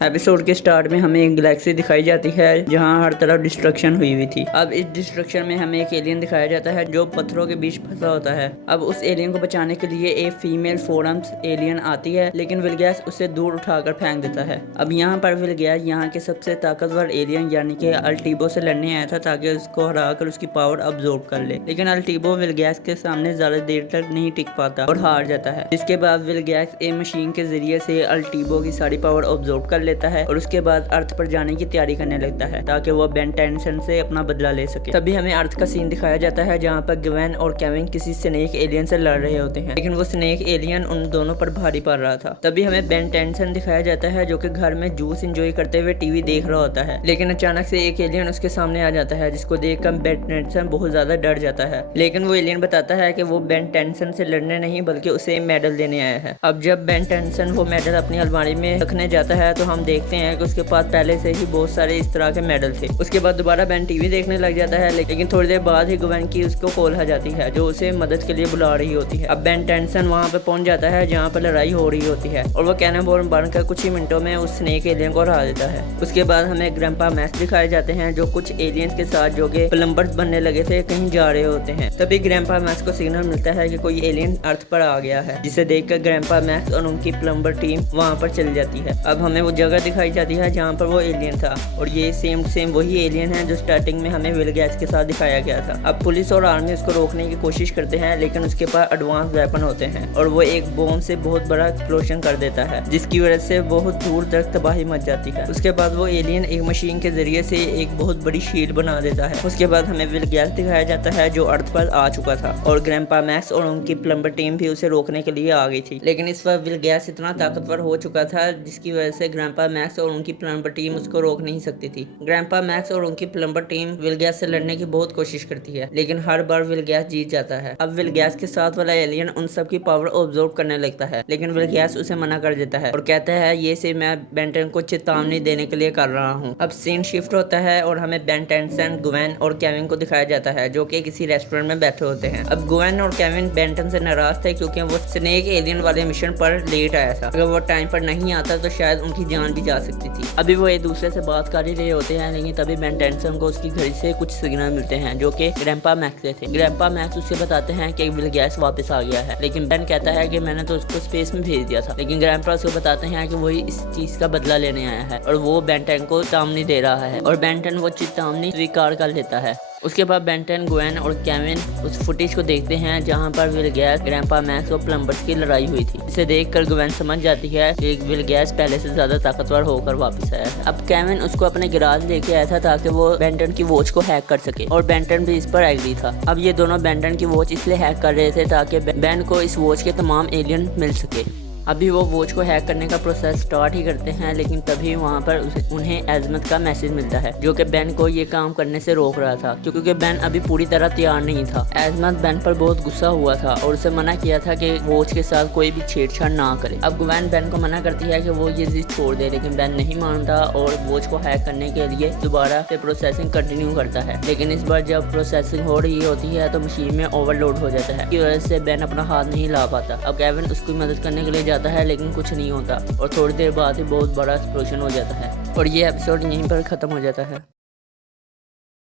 Episode के start में हमें एक गैलेक्सी दिखाई जाती है जहां हर तरफ डिस्ट्रक्शन हुई हुई थी। अब इस डिस्ट्रक्शन में हमें एक एलियन दिखाया जाता है जो पत्थरों के बीच फंसा होता है। अब उस एलियन को बचाने के लिए एक फीमेल फोरम्स एलियन आती है, लेकिन विलगैस उसे दूर उठाकर फेंक देता है। अब यहाँ पर विलगैस यहाँ के सबसे ताकतवर एलियन यानी कि अल्टीबो से लड़ने आया था ताकि उसको हराकर उसकी पावर अब्जॉर्ब कर ले, लेकिन अल्टीबो विलगैस के सामने ज्यादा देर तक नहीं टिक पाता और हार जाता है। जिसके बाद विलगैस एक मशीन के जरिए से अल्टीबो की सारी पावर अब्जॉर्ब कर लेता है और उसके बाद अर्थ पर जाने की तैयारी करने लगता है ताकि वो बेन टेंसन से अपना बदला ले सके। तभी हमें अर्थ का सीन दिखाया जाता है जहाँ पर ग्वेन और केविन किसी स्नेक एलियन से लड़ रहे होते हैं, लेकिन वो स्नेक एलियन उन दोनों पर भारी पड़ रहा था। तभी हमें बेन टेंसन दिखाया जाता है जो कि घर में जूस एंजॉय करते हुए टीवी देख रहा होता है, लेकिन अचानक से एक एलियन उसके सामने आ जाता है जिसको देखकर बेन टेंसन बहुत ज्यादा डर जाता है। लेकिन वो एलियन बताता है कि वो बेन टेंसन से लड़ने नहीं बल्कि उसे मेडल देने आया है। अब जब बेन टेंसन वो मेडल अपनी अलमारी में रखने जाता है तो हम देखते हैं कि उसके पास पहले से ही बहुत सारे इस तरह के मेडल थे। उसके बाद दोबारा बेन टीवी देखने लग जाता है, लेकिन थोड़ी देर बाद ही ग्वेन की उसको कॉल आ जाती है जो उसे मदद के लिए बुला रही होती है। अब बेन टेंसन वहाँ पे पहुंच जाता है जहाँ पर लड़ाई हो रही होती है और वो कैननबॉल बनकर कुछ ही मिनटों में उस स्नेक एलियन को हरा देता है। उसके बाद हमें ग्रैंपा मैक्स दिखाए जाते हैं जो कुछ एलियंस के साथ जो कि प्लम्बर्स बनने लगे थे कहीं जा रहे होते हैं। तभी ग्रैंपा मैक्स को सिग्नल मिलता है कि कोई एलियन अर्थ पर आ गया है, जिसे देखकर ग्रैंपा मैक्स और उनकी प्लम्बर टीम वहाँ पर चली जाती है। अब हमें वो जगह दिखाई जाती है जहाँ पर वो एलियन था और ये सेम वही एलियन है जो स्टार्टिंग में हमें विलगैस के साथ दिखाया गया था। अब पुलिस और आर्मी उसको रोकने की कोशिश करते हैं, लेकिन उसके पास एडवांस वेपन होते हैं और वो एक बॉम्ब से बहुत बड़ा एक्सप्लोजन कर देता है जिसकी वजह से बहुत दूर तक तबाही मच जाती है। उसके बाद वो एलियन एक मशीन के जरिए से एक बहुत बड़ी शील्ड बना देता है। उसके बाद हमें विलगैस दिखाया जाता है जो अर्थ पर आ चुका था और ग्रैंपा मैक्स और उनकी प्लम्बर टीम भी उसे रोकने के लिए आ गई थी, लेकिन इस वक्त विलगैस इतना ताकतवर हो चुका था जिसकी वजह से ग्रैंपा मैक्स और उनकी प्लम्बर टीम उसको रोक नहीं सकती थी। ग्रैंपा मैक्स और उनकी प्लम्बर टीम विलगैस से लड़ने की बहुत कोशिश करती है, लेकिन हर बार विलगैस जीत जाता है। अब विलगैस के साथ वाला एलियन उन सब की पावर ऑब्जॉर्व करने लगता है, लेकिन विलगैस उसे मना कर देता है और कहता है ये से मैं बेन टेंसन को चेतावनी देने के लिए कर रहा हूँ। अब सीन शिफ्ट होता है और हमें बेन टेंसन, ग्वेन और केविन को दिखाया जाता है जो कि किसी रेस्टोरेंट में बैठे होते हैं। अब ग्वेन और केविन बेन टेंसन से नाराज थे क्योंकि वो स्नेक एलियन वाले मिशन पर लेट आया था। अगर वो टाइम पर नहीं आता तो शायद उनकी जान भी जा सकती थी। अभी वो एक दूसरे से बात कर ही रहे होते हैं, लेकिन तभी बेन टेंसन को उसकी घड़ी से कुछ सिग्नल मिलते हैं जो कि ग्रैंपा मैक्स से थे। ग्रैंपा मैक्स उससे बताते हैं कि विलगैस वापस आ गया है, लेकिन बेन कहता है कि मैंने तो उसको स्पेस में भेज दिया था। लेकिन ग्रैंपा उसको बताते हैं कि वही इस चीज का बदला लेने आया है और वो बेन टेन को चेतावनी दे रहा है और बेन टेन वो चेतावनी स्वीकार कर लेता है। उसके बाद बेन टेन, ग्वेन और केविन उस फुटेज को देखते हैं जहां पर विलगैस, ग्रैंपा मैक्स और प्लम्बर्स की लड़ाई हुई थी। इसे देखकर ग्वेन समझ जाती है कि विलगैस पहले से ज्यादा ताकतवर होकर वापस आया है। अब केविन उसको अपने गिराज लेके आया था ताकि वो बेन टेन की वॉच को हैक कर सके और बेन टेन भी इस पर एग्री था। अब ये दोनों बेन टेन की वॉच इसलिए हैक कर रहे थे ताकि बेन को इस वॉच के तमाम एलियन मिल सके। अभी वो वॉच को हैक करने का प्रोसेस स्टार्ट ही करते हैं, लेकिन तभी वहाँ पर उन्हें एजमत का मैसेज मिलता है जो कि बेन को ये काम करने से रोक रहा था क्योंकि बेन अभी पूरी तरह तैयार नहीं था। एजमत बेन पर बहुत गुस्सा हुआ था और उसे मना किया था कि वॉच के साथ कोई भी छेड़छाड़ ना करे। अब ग्वेन बेन को मना करती है कि वो ये जिद छोड़ दे, लेकिन बेन नहीं मानता और वॉच को हैक करने के लिए दोबारा से प्रोसेसिंग कंटिन्यू करता है। लेकिन इस बार जब प्रोसेसिंग हो रही होती है तो मशीन में ओवरलोड हो जाता है, इस वजह से बेन अपना हाथ नहीं ला पाता। अब केविन उसकी मदद करने के लिए जाता है, लेकिन कुछ नहीं होता और थोड़ी देर बाद ही बहुत बड़ा एक्सप्लोजन हो जाता है और ये एपिसोड यहीं पर खत्म हो जाता है।